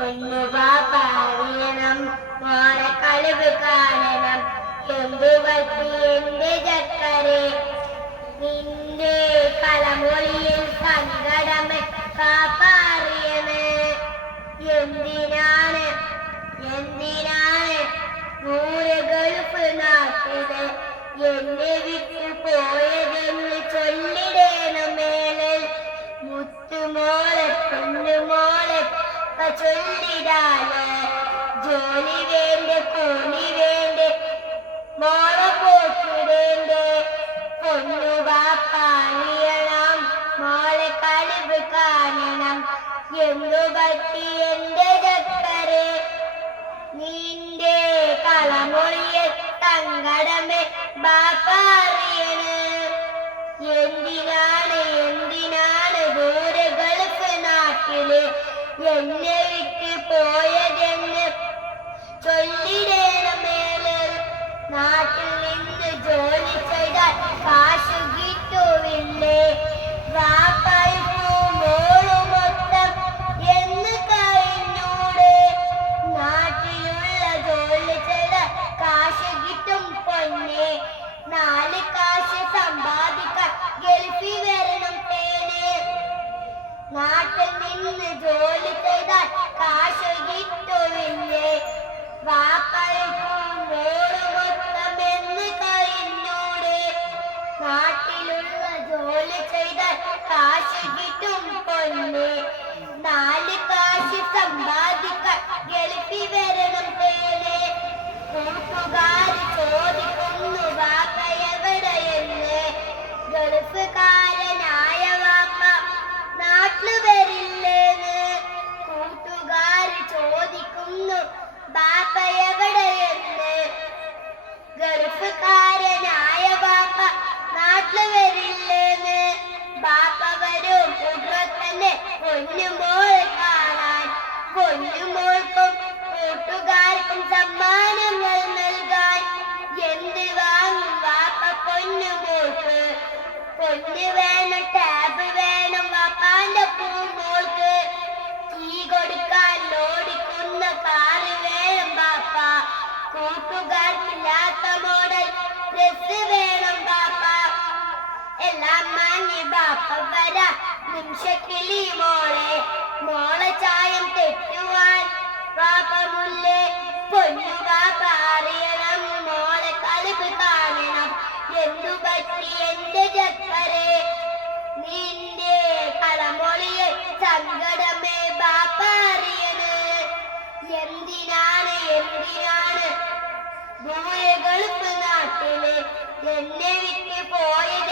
പൊന്നുപാപ്പറിയണം മോളെ കളിവ് കാണണം എന്തു പറ്റി എന്റെ ചക്കരെ നിന്റെ കളമൊഴിയിൽ സങ്കടമേ പാപ്പറിയണേ എന്തിനാണ് ഗൾഫ് നാട്ടില് എന്നെ വിട്ടു പോയതെന്ന് ചൊല്ലിടേണം മേലിൽ മുത്തുമോളെ പൊന്നുമോളെ ചൊല്ലിടാന് ജോലി വേണ്ട കൂലി വേണ്ട മോളെ പോറ്റിടേണ്ട പൊന്നുപാപ്പറിയണം മോളെ കളിവ് കാണണം എന്തു പറ്റി എന്റെ ചക്കരെ നിന്റെ കളമൊഴിയെ സങ്കടമേ ബാപ്പറിയണ് എന്തിനാണ് ദൂരെ ഗൾഫ് നാട്ടില് എന്നെ വിട്ട് പോയതെന്ന് ചൊല്ലിടേണം മേല് നാട്ടിൽ നിന്ന് ജോലി ചെയ്താൽ കാശ് കിട്ടുവില്ലേ വാപ്പയ്ക്കും മോളും മൊത്തം എന്ന് കഴിഞ്ഞൂടെ നാട്ടിലുള്ള ജോലി ചെയ്താൽ കാശ് കിട്ടും പൊന്നെ 4 കാശ് സമ്പാദിക്കാൻ ഗൾഫിൽ വരണം തേനെ നാട്ടിൽ നിന്ന് ജോലി ചെയ്താൽ കാശ് കിട്ടുവില്ലേ വാപ്പയ്ക്കും മോളും മൊത്തം എന്ന് കഴിഞ്ഞൂടെ നാട്ടിലുള്ള ജോലി ചെയ്താൽ കാശ് കിട്ടും പൊന്നെ 4 കാശ് സമ്പാദിക്കാൻ ഗൾഫിൽ വരണം തേനെ കൂട്ടുകാര് ചോദിക്കുന്നു വാപ്പ എവിടെയെന്ന് ഗൾഫുകാരനായ വാപ്പ നാട്ടില് വരില്ലേന്ന് കൂട്ടുകാര് ചോദിക്കുന്നു വാപ്പ എവിടെയെന്ന് ഗൾഫുകാരനായ വാപ്പ നാട്ടില് വരില്ലേന്ന് ബാപ്പ വരും ഉടനെ പൊന്നുമോൾ കാണാൻ പൊന്നുമോൾക്കും കൂട്ടുകാർക്കും സമ്മാനങ്ങൾ നൽകാൻ എന്ത് വാങ്ങും വാപ്പ പൊന്നുമോൾക്ക് പൊന്ന് വേണം ടാബ് വേണം വാപ്പാന്റെ പൂമോൾക്ക് തീ കൊടുക്കാൻ ഓടിക്കുന്ന കാറ് വേണം ബാപ്പ കൂട്ടുകാർക്കില്ലാത്ത മോഡൽ ഡ്രസ് വേണം ബാപ്പ എല്ലാം മാങ്ങി ബാപ്പ വരാ നിമിഷക്കിളി മോളെ ചായം തെറ്റുവാൻ ബാപ്പ മുല്ലേ പൊന്നു ബാപ്പ അറിയണം മോളെ കളിവ് കാണണം എന്തു പറ്റി എന്റെ ചക്കരെ നിന്റെ കളമൊഴിയെ സങ്കടമേ ബാപ്പ അറിയണ് എന്തിനാണ് ദൂരെ ഗൾഫ് നാട്ടില് എന്നെ വിട്ട് പോയത്